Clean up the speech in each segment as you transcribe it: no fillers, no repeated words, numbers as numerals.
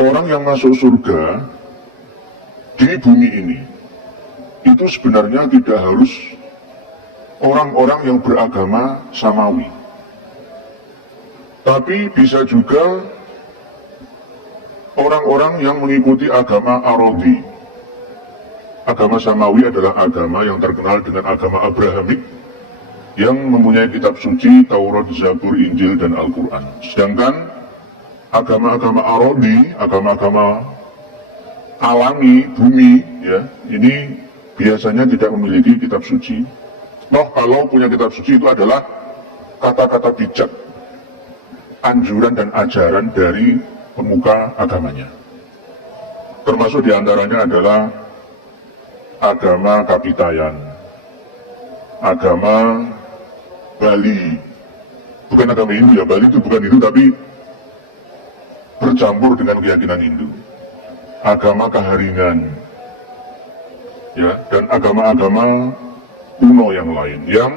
orang yang masuk surga di bumi ini itu sebenarnya tidak harus orang-orang yang beragama samawi, tapi bisa juga orang-orang yang mengikuti agama Arodi. Agama samawi adalah agama yang terkenal dengan agama Abrahamik yang mempunyai kitab suci Taurat, Zabur, Injil, dan Al-Quran. Sedangkan agama-agama Arodi, agama-agama alami, bumi, ya, ini biasanya tidak memiliki kitab suci. Kalau punya kitab suci itu adalah kata-kata bijak, anjuran dan ajaran dari pemuka agamanya. Termasuk diantaranya adalah agama Kapitayan, agama Bali, bukan agama Hindu ya, Bali itu bukan Hindu tapi bercampur dengan keyakinan Hindu. Agama Kaharingan, ya, dan agama-agama kuno yang lain yang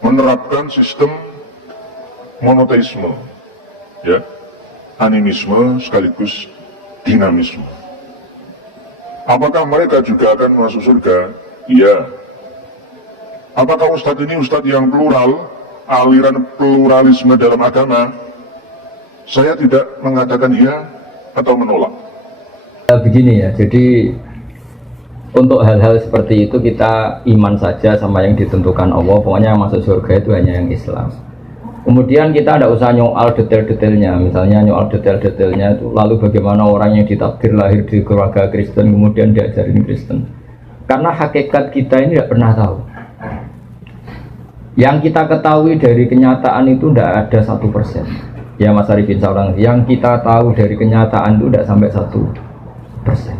menerapkan sistem monoteisme, ya, animisme sekaligus dinamisme. Apakah mereka juga akan masuk surga? Iya. Apakah ustadz ini ustadz yang plural, aliran pluralisme dalam agama? Saya tidak mengatakan iya atau menolak. Begini ya, jadi untuk hal-hal seperti itu kita iman saja sama yang ditentukan Allah. Pokoknya yang masuk surga itu hanya yang Islam. Kemudian kita tidak usah nyoal detail-detailnya. Misalnya nyoal detail-detailnya itu lalu bagaimana orang yang ditakdir lahir di keluarga Kristen kemudian diajarin Kristen. Karena hakikat kita ini tidak pernah tahu. Yang kita ketahui dari kenyataan itu tidak ada 1%. Ya Mas Arifin seorang yang kita tahu dari kenyataan itu tidak sampai 1%.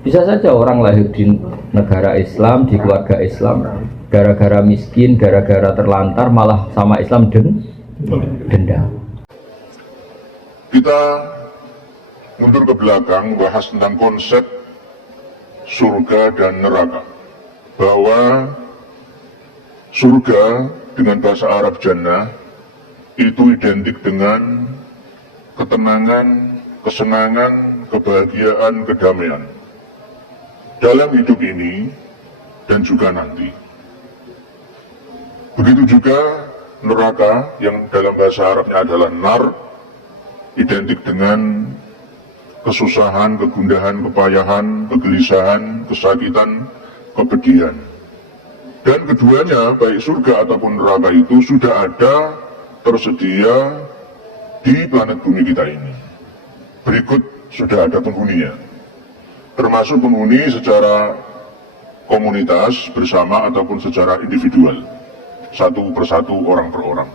Bisa saja orang lahir di negara Islam, di keluarga Islam, gara-gara miskin, gara-gara terlantar, malah sama Islam dendam. Kita mundur ke belakang, bahas tentang konsep surga dan neraka. Bahwa surga dengan bahasa Arab jannah itu identik dengan ketenangan, kesenangan, kebahagiaan, kedamaian dalam hidup ini dan juga nanti. Begitu juga neraka yang dalam bahasa Arabnya adalah nar, identik dengan kesusahan, kegundahan, kepayahan, kegelisahan, kesakitan, kepedihan. Dan keduanya, baik surga ataupun neraka itu sudah ada tersedia di planet bumi kita ini. Berikut sudah ada penghuninya, termasuk penghuni secara komunitas bersama ataupun secara individual, satu persatu, orang per orang.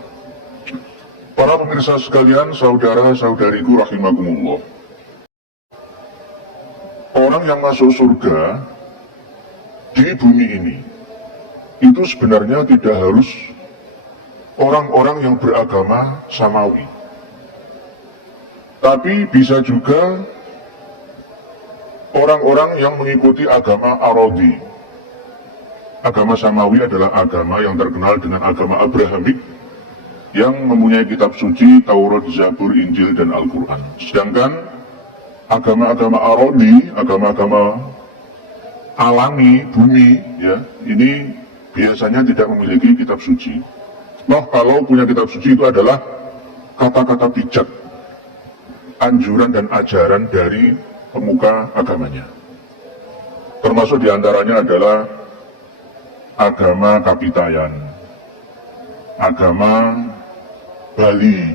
Para pemirsa sekalian, saudara-saudariku rahimakumullah, orang yang masuk surga di bumi ini itu sebenarnya tidak harus orang-orang yang beragama samawi, tapi bisa juga orang-orang yang mengikuti agama Arodi. Agama samawi adalah agama yang terkenal dengan agama Abrahamik yang mempunyai kitab suci Taurat, Zabur, Injil, dan Al-Quran. Sedangkan agama-agama Arodi, agama-agama alami, bumi, ya, ini biasanya tidak memiliki kitab suci. Kalau punya kitab suci itu adalah kata-kata bijak, anjuran dan ajaran dari pemuka agamanya. Termasuk diantaranya adalah agama Kapitayan, agama Bali,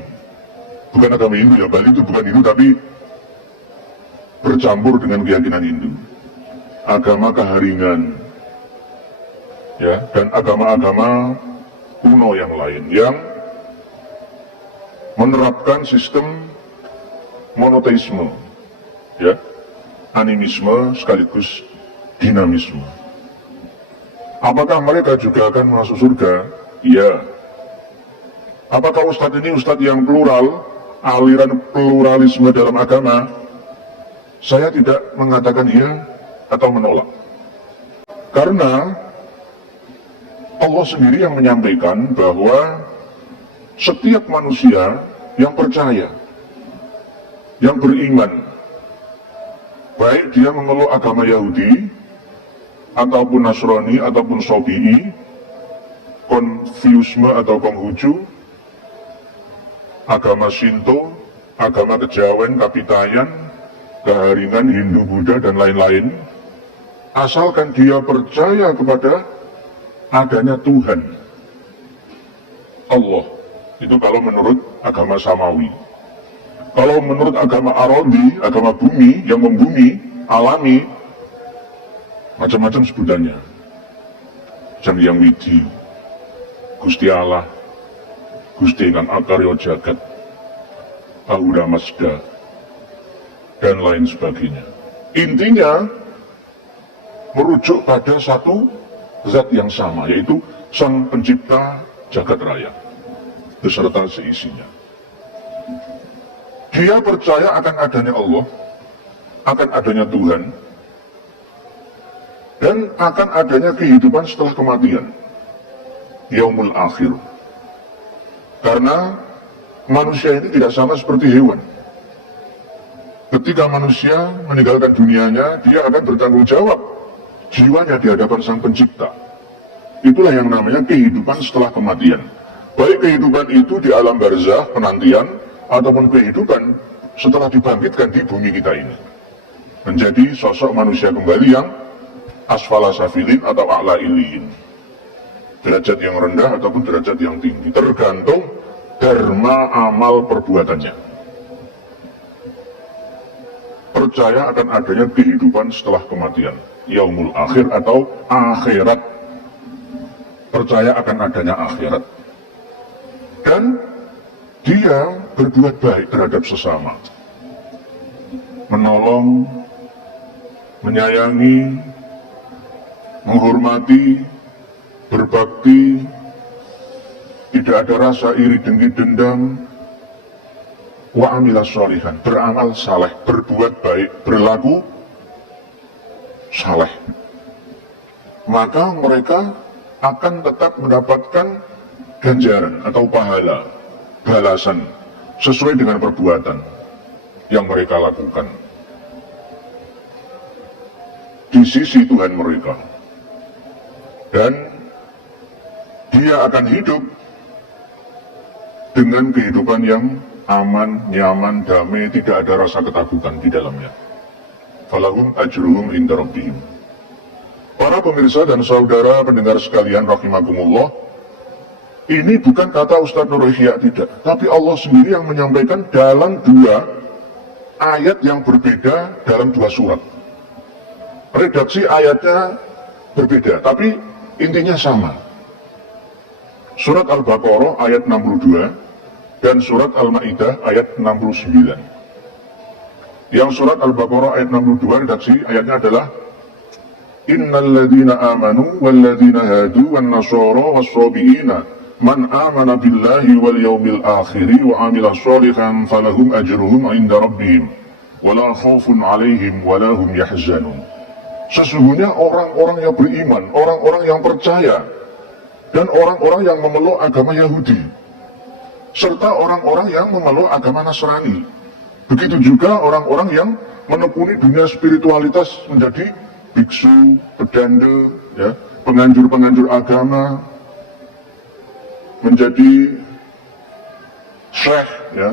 bukan agama Hindu ya, Bali itu bukan Hindu tapi bercampur dengan keyakinan Hindu. Agama Kaharingan, ya, dan agama-agama kuno yang lain yang menerapkan sistem monoteisme, ya, animisme sekaligus dinamisme. Apakah mereka juga akan masuk surga? Iya. Apakah ustadz ini ustadz yang plural, aliran pluralisme dalam agama? Saya tidak mengatakan iya atau menolak. Karena Allah sendiri yang menyampaikan bahwa setiap manusia yang percaya yang beriman, baik dia memeluk agama Yahudi, ataupun Nasrani, ataupun Sobi'i, Konfusianisme atau Konghucu, agama Shinto, agama Kejawen, Kapitayan, Keharingan, Hindu, Buddha, dan lain-lain, asalkan dia percaya kepada adanya Tuhan, Allah. Itu kalau menurut agama Samawi. Kalau menurut agama Arodi, agama bumi, yang membumi, alami, macam-macam sebutannya. Jan Yang Widi, Gusti Allah, Gusti Ingkang Akarya Jagat, Ahura Mazda, dan lain sebagainya. Intinya merujuk pada satu zat yang sama, yaitu Sang Pencipta Jagat Raya beserta seisinya. Dia percaya akan adanya Allah, akan adanya Tuhan, dan akan adanya kehidupan setelah kematian, yaumul akhir. Karena manusia ini tidak sama seperti hewan. Ketika manusia meninggalkan dunianya, dia akan bertanggung jawab jiwanya di hadapan Sang Pencipta. Itulah yang namanya kehidupan setelah kematian. Baik kehidupan itu di alam barzah, penantian, ataupun kehidupan setelah dibangkitkan di bumi kita ini. Menjadi sosok manusia kembali yang asfala safilin atau a'la iliyin. Derajat yang rendah ataupun derajat yang tinggi. Tergantung dharma amal perbuatannya. Percaya akan adanya kehidupan setelah kematian. Yaumul akhir atau akhirat. Percaya akan adanya akhirat. Dan dia berbuat baik terhadap sesama, menolong, menyayangi, menghormati, berbakti, tidak ada rasa iri dengki dendam, wa amilas sholihan, beramal saleh, berbuat baik, berlaku saleh. Maka mereka akan tetap mendapatkan ganjaran atau pahala, balasan sesuai dengan perbuatan yang mereka lakukan di sisi Tuhan mereka. Dan dia akan hidup dengan kehidupan yang aman, nyaman, damai, tidak ada rasa ketakutan di dalamnya. Falahum ajruhum inda rabbihim. Para pemirsa dan saudara pendengar sekalian rahimakumullah, ini bukan kata Ustaz Nur Ihya, tidak, tapi Allah sendiri yang menyampaikan dalam dua ayat yang berbeda dalam dua surat. Redaksi ayatnya berbeda, tapi intinya sama. Surat Al-Baqarah ayat 62 dan surat Al-Ma'idah ayat 69. Yang surat Al-Baqarah ayat 62 redaksi ayatnya adalah Innal ladzina amanu wal ladzina hadu wan nasara was-sabiina man amana billahi wal yaumil akhiri wa amila sholihan falahum ajruhum inda rabbihim wala khaufun alaihim wala hum yahzanun. Sesungguhnya orang-orang yang beriman, orang-orang yang percaya, dan orang-orang yang memeluk agama Yahudi, serta orang-orang yang memeluk agama Nasrani. Begitu juga orang-orang yang menekuni dunia spiritualitas menjadi biksu, pedanda, ya, penganjur-penganjur agama, menjadi syekh, ya,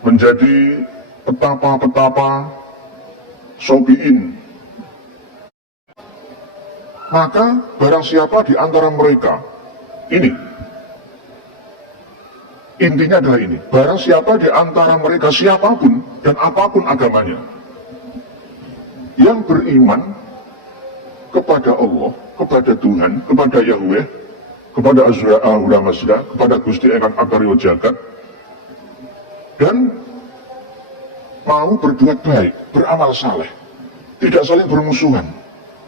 menjadi petapa-petapa, sobiin. Maka barang siapa di antara mereka, ini intinya adalah ini, barang siapa di antara mereka, siapapun dan apapun agamanya, yang beriman kepada Allah, kepada Tuhan, kepada Yahweh, kepada Ahura Mazda, kepada Gusti Ingkang Akarya Jagat, dan mau berbuat baik, beramal saleh, tidak saling bermusuhan,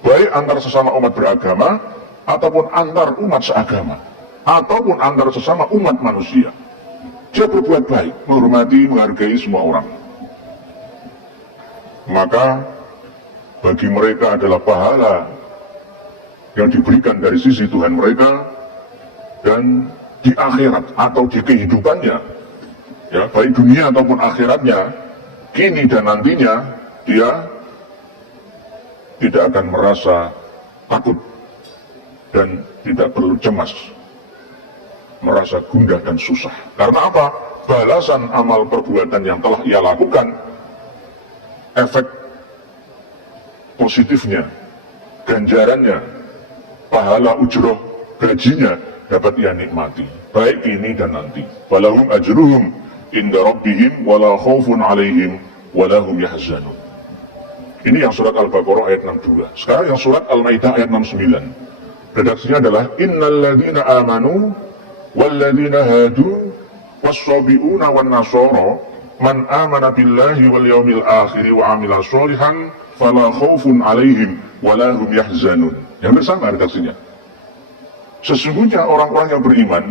baik antar sesama umat beragama, ataupun antar umat seagama, ataupun antar sesama umat manusia. Dia berbuat baik, menghormati, menghargai semua orang. Maka bagi mereka adalah pahala yang diberikan dari sisi Tuhan mereka, dan di akhirat atau di kehidupannya ya, baik dunia ataupun akhiratnya, kini dan nantinya, dia tidak akan merasa takut dan tidak perlu cemas, merasa gundah dan susah. Karena apa? Balasan amal perbuatan yang telah ia lakukan, efek positifnya, ganjarannya, pahala ujroh, gajinya dapat ia nikmati, baik ini dan nanti. Walahum ajruhum inda rabbihim wala khaufun alaihim walahum yahzanun. Ini yang surat Al-Baqarah ayat 62. Sekarang yang surat Al-Maidah ayat 69. Redaksinya adalah innal ladzina amanu wal ladzina hadu was-sabiuna wan nasara man amana billahi wal yaumil akhir wa amila sholihan fala khaufun alaihim wala hum yahzanun. Yang bersama redaksinya. Sesungguhnya orang-orang yang beriman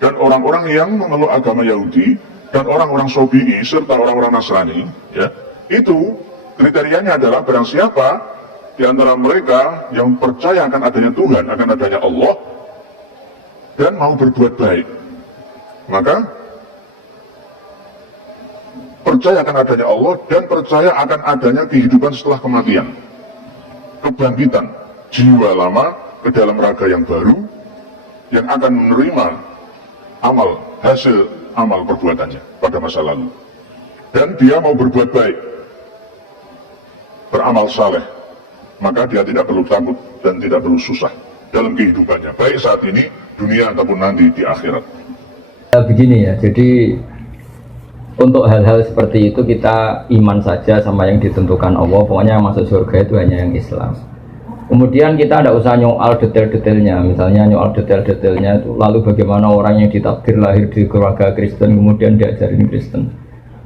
dan orang-orang yang memeluk agama Yahudi dan orang-orang Sobi'i serta orang-orang Nasrani, ya, itu kriterianya adalah barang siapa di antara mereka yang percaya akan adanya Tuhan, akan adanya Allah, dan mau berbuat baik, maka percaya akan adanya Allah dan percaya akan adanya kehidupan setelah kematian, kebangkitan jiwa lama ke dalam raga yang baru yang akan menerima amal, hasil amal perbuatannya pada masa lalu, dan dia mau berbuat baik, beramal saleh, maka dia tidak perlu takut dan tidak perlu susah dalam kehidupannya, baik saat ini, dunia ataupun nanti di akhirat. Begini ya, jadi untuk hal-hal seperti itu kita iman saja sama yang ditentukan Allah. Pokoknya yang masuk surga itu hanya yang Islam. Kemudian kita tidak usah nyoal detail-detailnya, misalnya nyoal detail-detailnya itu lalu bagaimana orang yang ditakdir lahir di keluarga Kristen kemudian diajarin Kristen,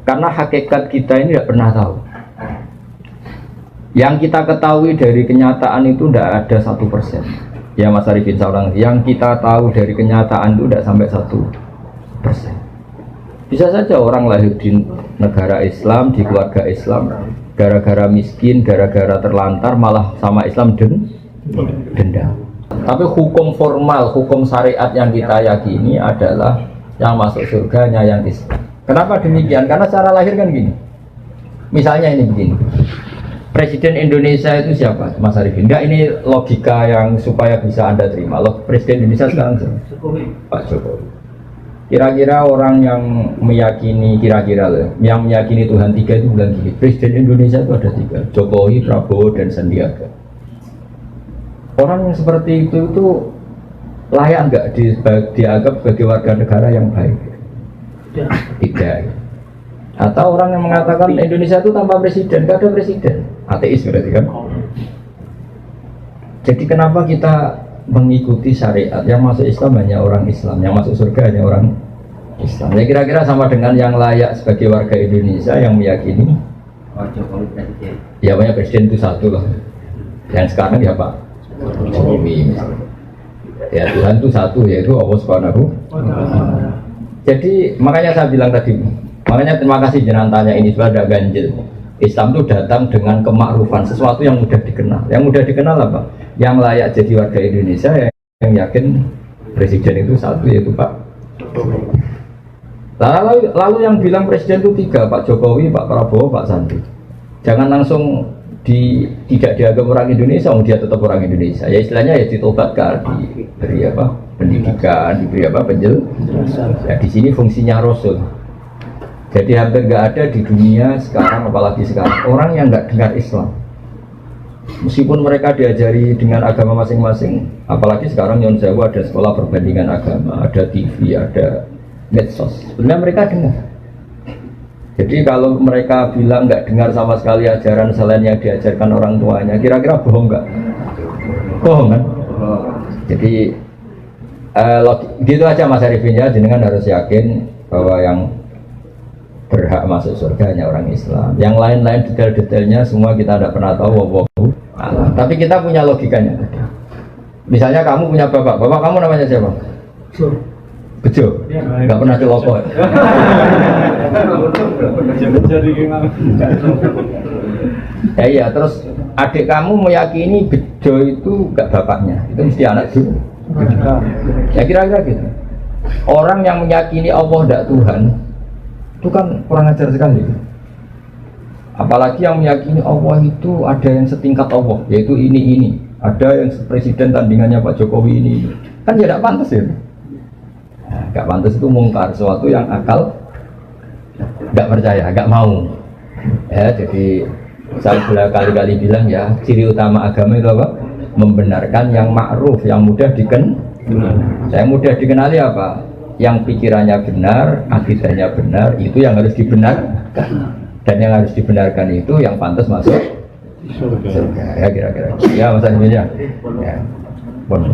karena hakikat kita ini tidak pernah tahu. Yang kita ketahui dari kenyataan itu tidak ada 1%. Ya Mas Arifin seorang, yang kita tahu dari kenyataan itu tidak sampai 1%. Bisa saja orang lahir di negara Islam, di keluarga Islam, gara-gara miskin, gara-gara terlantar malah sama Islam denda. Tapi hukum formal, hukum syariat yang kita yakini adalah yang masuk surganya yang Islam. Kenapa demikian? Karena secara lahir kan gini. Misalnya ini begini. Presiden Indonesia itu siapa? Mas Arifin. Enggak, ini logika yang supaya bisa Anda terima. Presiden Indonesia sekarang siapa? Pak Jokowi. Kira-kira orang yang meyakini, yang meyakini Tuhan tiga itu bilang gini, Presiden Indonesia itu ada 3, Jokowi, Prabowo, dan Sandiaga. Orang yang seperti itu layak nggak dianggap sebagai warga negara yang baik? Tidak. Atau orang yang mengatakan Indonesia itu tanpa presiden, nggak ada presiden, ateis berarti kan? Jadi kenapa kita mengikuti syariat? Yang masuk Islam hanya orang Islam, yang masuk surga hanya orang Islam. Ya kira-kira sama dengan yang layak sebagai warga Indonesia yang meyakini Jokowi presiden. Ya banyak presiden itu satu lah. Yang sekarang ya Pak Jokowi. Ya Tuhan itu satu, yaitu Allah Subhanahu. Jadi makanya saya bilang tadi, makanya terima kasih jenengan tanya ini sudah ada ganjil. Islam itu datang dengan kemakrufan, sesuatu yang mudah dikenal. Yang mudah dikenal apa? Yang layak jadi warga Indonesia yang yakin presiden itu satu, yaitu Pak Jokowi. Lalu yang bilang presiden itu 3, Pak Jokowi, Pak Prabowo, Pak Sandi. Jangan langsung tidak dianggap orang Indonesia, dia tetap orang Indonesia. Ya istilahnya ya ditobatkan, diberi apa? Pendidikan, diberi apa? Penjelasan. Ya di sini fungsinya Rasul. Jadi hampir nggak ada di dunia sekarang, apalagi sekarang, orang yang nggak dengar Islam. Meskipun mereka diajari dengan agama masing-masing, apalagi sekarang Nyon Sewu ada sekolah perbandingan agama, ada TV, ada medsos. Sebenarnya mereka dengar. Jadi kalau mereka bilang nggak dengar sama sekali ajaran selain yang diajarkan orang tuanya, kira-kira bohong nggak? Bohong kan? Jadi gitu aja Mas Arifin ya, jenengan harus yakin bahwa yang berhak masuk surga hanya orang Islam. Yang lain-lain detail-detailnya semua kita tidak pernah tahu. Tapi kita punya logikanya. Misalnya kamu punya bapak kamu namanya siapa? Bejo. Nggak pernah celoko. Ya iya, terus adik kamu meyakini Bejo itu nggak bapaknya, itu mesti anak dulu. Ya kira-kira gitu. Orang yang meyakini Allah tidak Tuhan, Itu kan kurang ajar sekali. Apalagi yang meyakini Allah itu ada yang setingkat Allah, yaitu ini. Ada yang presiden tandingannya Pak Jokowi ini. Kan ya tidak pantas ya. Nah, gak pantas itu mungkar, sesuatu yang akal gak percaya, gak mau. Ya, jadi saya kali-kali bilang ya, ciri utama agama itu apa? Membenarkan yang ma'ruf, yang mudah Saya mudah dikenali apa? Yang pikirannya benar, akidahnya benar, itu yang harus dibenarkan. Dan yang harus dibenarkan itu yang pantas masuk surga. Ya kira-kira. Ya Mas Amin ya. Ya. Bon.